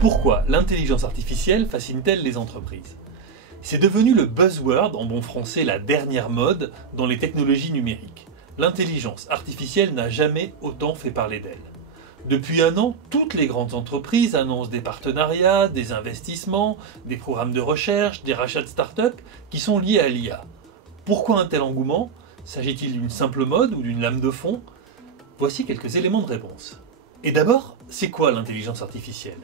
Pourquoi l'intelligence artificielle fascine-t-elle les entreprises? C'est devenu le buzzword, en bon français la dernière mode, dans les technologies numériques. L'intelligence artificielle n'a jamais autant fait parler d'elle. Depuis un an, toutes les grandes entreprises annoncent des partenariats, des investissements, des programmes de recherche, des rachats de start-up qui sont liés à l'IA. Pourquoi un tel engouement? S'agit-il d'une simple mode ou d'une lame de fond? Voici quelques éléments de réponse. Et d'abord, c'est quoi l'intelligence artificielle?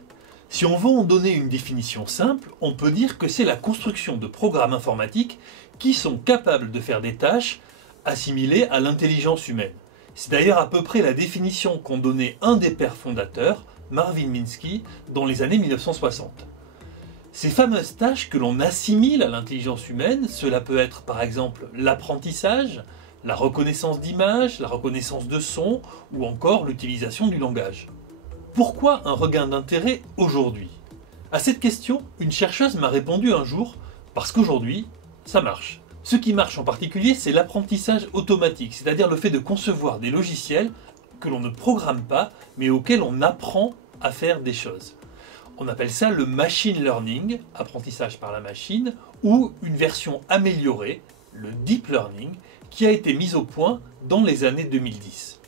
Si on veut en donner une définition simple, on peut dire que c'est la construction de programmes informatiques qui sont capables de faire des tâches assimilées à l'intelligence humaine. C'est d'ailleurs à peu près la définition qu'ont donnée un des pères fondateurs, Marvin Minsky, dans les années 1960. Ces fameuses tâches que l'on assimile à l'intelligence humaine, cela peut être par exemple l'apprentissage, la reconnaissance d'images, la reconnaissance de sons ou encore l'utilisation du langage. Pourquoi un regain d'intérêt aujourd'hui? À cette question, une chercheuse m'a répondu un jour « parce qu'aujourd'hui, ça marche ». Ce qui marche en particulier, c'est l'apprentissage automatique, c'est-à-dire le fait de concevoir des logiciels que l'on ne programme pas, mais auxquels on apprend à faire des choses. On appelle ça le machine learning, apprentissage par la machine, ou une version améliorée, le deep learning, qui a été mise au point dans les années 2010.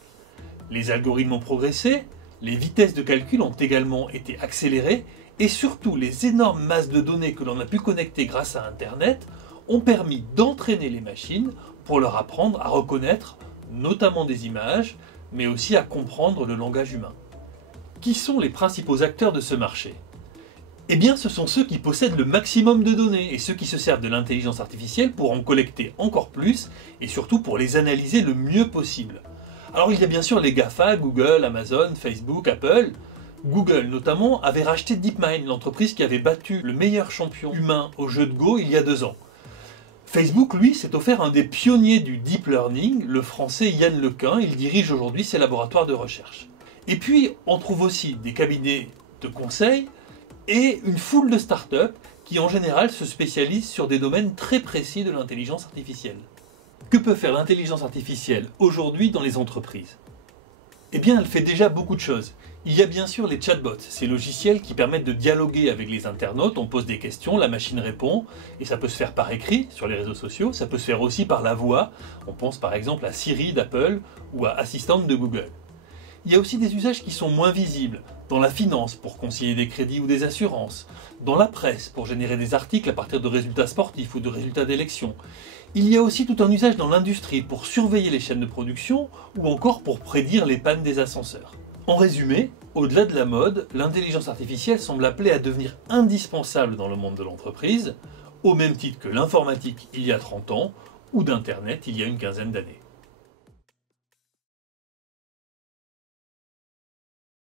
Les algorithmes ont progressé, les vitesses de calcul ont également été accélérées, et surtout les énormes masses de données que l'on a pu connecter grâce à Internet ont permis d'entraîner les machines pour leur apprendre à reconnaître notamment des images, mais aussi à comprendre le langage humain. Qui sont les principaux acteurs de ce marché? Eh bien, ce sont ceux qui possèdent le maximum de données et ceux qui se servent de l'intelligence artificielle pour en collecter encore plus et surtout pour les analyser le mieux possible. Alors il y a bien sûr les GAFA, Google, Amazon, Facebook, Apple. Google notamment avait racheté DeepMind, l'entreprise qui avait battu le meilleur champion humain au jeu de Go il y a 2 ans. Facebook, lui, s'est offert un des pionniers du deep learning, le français Yann Lequin. Il dirige aujourd'hui ses laboratoires de recherche. Et puis, on trouve aussi des cabinets de conseil et une foule de startups qui, en général, se spécialisent sur des domaines très précis de l'intelligence artificielle. Que peut faire l'intelligence artificielle aujourd'hui dans les entreprises? Eh bien, elle fait déjà beaucoup de choses. Il y a bien sûr les chatbots, ces logiciels qui permettent de dialoguer avec les internautes, on pose des questions, la machine répond, et ça peut se faire par écrit sur les réseaux sociaux, ça peut se faire aussi par la voix, on pense par exemple à Siri d'Apple ou à Assistant de Google. Il y a aussi des usages qui sont moins visibles, dans la finance pour conseiller des crédits ou des assurances, dans la presse pour générer des articles à partir de résultats sportifs ou de résultats d'élections. Il y a aussi tout un usage dans l'industrie pour surveiller les chaînes de production ou encore pour prédire les pannes des ascenseurs. En résumé, au-delà de la mode, l'intelligence artificielle semble appelée à devenir indispensable dans le monde de l'entreprise, au même titre que l'informatique il y a 30 ans ou d'Internet il y a une quinzaine d'années.